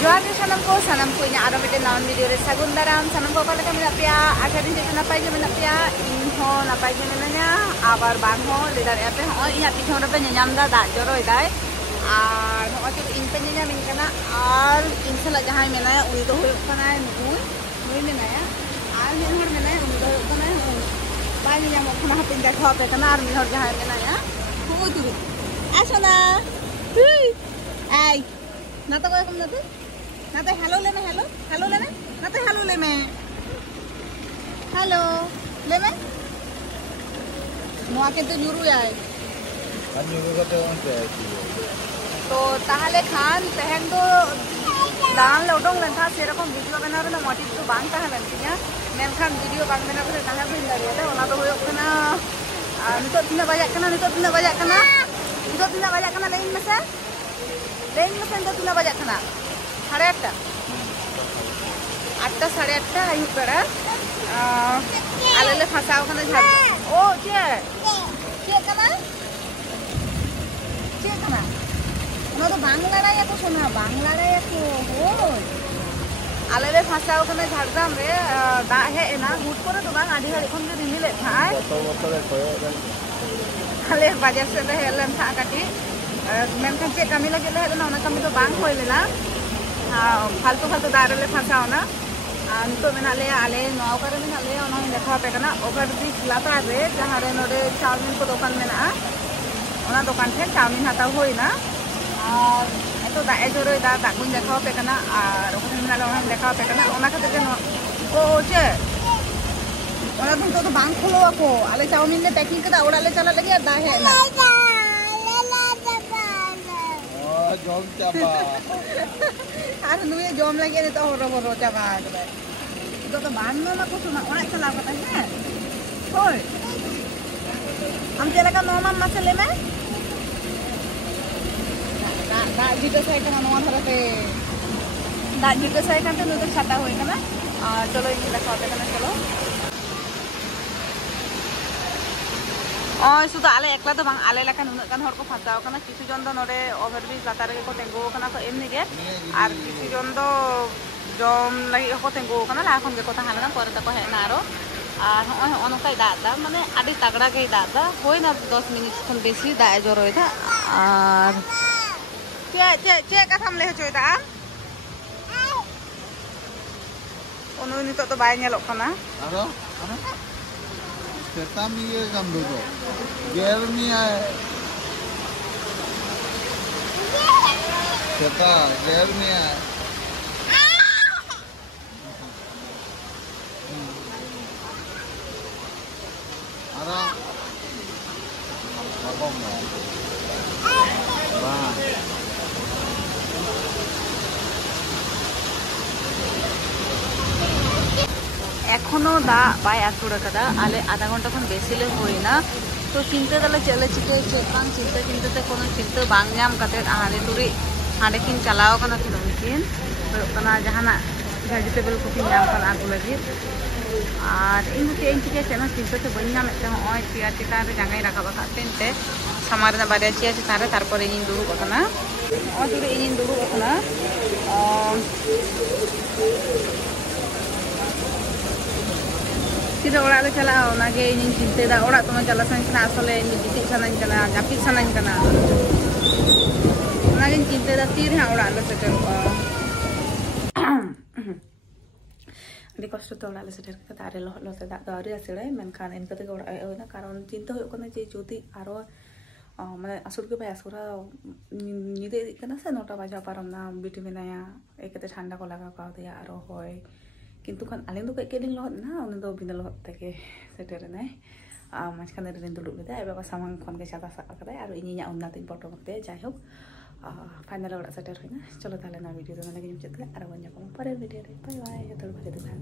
Johan di sanam ko inya ada mete naon video re sagun daram sanam ko kala kami napia asa din jeto napai je menapia inho napai je menanya abar bang ho lidar ape ho inya pithon re nyam da da joroi dai ar ho tu in pe nyam in kana ar insala jahai menaya uni do hoyok kana nui menaya ar men hor menaya uni do hoyok kana bai nyam khana hapin da khape kana ar men hor jahai menaya ho tu asona hui ai nata ko kam nata nata hello le me hello le me nata hello le me noa ke to nyuru ai nyuru kate onte तो ताहले खान तहन तो दान ले Udong len tha serokom video bena rena motif to bang tahalan tinya menkan video bang bena kore taha bin dariya ona do hoyok kana nitot tina bajak kana lein mesa nitot tina bajak kana 8:30 8:30 8:30 ayu bera alele phasaw kana jhag o che kana ono to bangla raya ko sona bangla raya ko ho alele phasaw kana jhargram re da he ena hut kore to bang adi hare khon ge rimile thai botole koyo ale bajar se le helan tha kati menkan che kami lagi le na ona kami to bang hoi lela फालतू दारे ले फंसाओ ना तो मेना ले आले नौ करे मेना ले ओना देखा पे कना ओवर ब्रिज लाता रे जहां रे नोडे चाउमीन को दुकान मेना ओना दुकान थे चाउमीन हाता होई ना और एतो दा एजोरे दा गुन देखा पे कना और ओखने मेना ले ओना देखा पे कना ओना खाते के ओ जे ओना तो बांग खोलो ako आले चाउमीन ले पैकिंग कदा ओड़ा ले चला लगे दा है ना jom chaba ar nuye jom lagi ni to horo chaba kare itu to banno na ko suna orak chala kata hai hoi am chela ka nomam masale me da jito sai kana noa dharate da jito sai kan to nudo chata hoi kana chalo ini dekha hobe kana chalo oh sudah ale ekla to bang ale lekan unuk kan hor ko phasaw kana kisu jon do nore overbridge latar ge ko tengo kana to emni ge ar kisu jon do jom lagi ko tengo kana la khon ge ko tahana pore ta ko he na aro ar hoy onokai da mane adi tagda ge da hoi na 10 minit khon beshi da joroi da ar che ka tham le choi da onu ni to bai nyelok kana aro Setami ye kam dodo. Germi ay. Seta germi ay. Ara. Babam mo. Ba. এখনো the by আসুর কাদা আলে আধা ঘন্টা খন বেশিলে হই না তো চিন্তা দালে চলে চিকে চেক বাং চিন্তা কোনো চিন্তা বাং নাম কাতে আহারে তুরি হাড়ে কিন চালাও কানা কিন কানা জাহানা ভেজিটেবল কুকিং নাম কানা আগু লাগি আর ইনু তে চিকে কেন চিন্তা তে বই নাম একটা হয় চেয়ার চিতার জায়গায় রাখা বাকা তেনতে সামার না বাড়ি চেয়ার চিতারে তারপরে ইন দুরু কানা ও তুরি ইন দুরু কানা Sida orang le chala ona ge ini cinte da ora tuma chala san kana asole ini gitik sanan kana japik sanan kana ona ge cinte da tir ha ora le setel ko adi kosto to ora le setel ka tare lo te da dari asile menkan en kate ora na karon cinta hoyok kana je jodi aro mane asur ke bhai asura nide kana se nota baja param na biti menaya ekate thanda ko laga ka dia aro hoy কিন্তু kan aleng do kayak keding lot na unin do bina lot take setere nai mas kan rin dulu beda ai baba samang kon ke chata sa kare aro ini nya unna tin photo bakte jai hok final ora setere na chalo tale na video to na lagi nyucet aro banya ko pare video re bye bye ya tor bade tan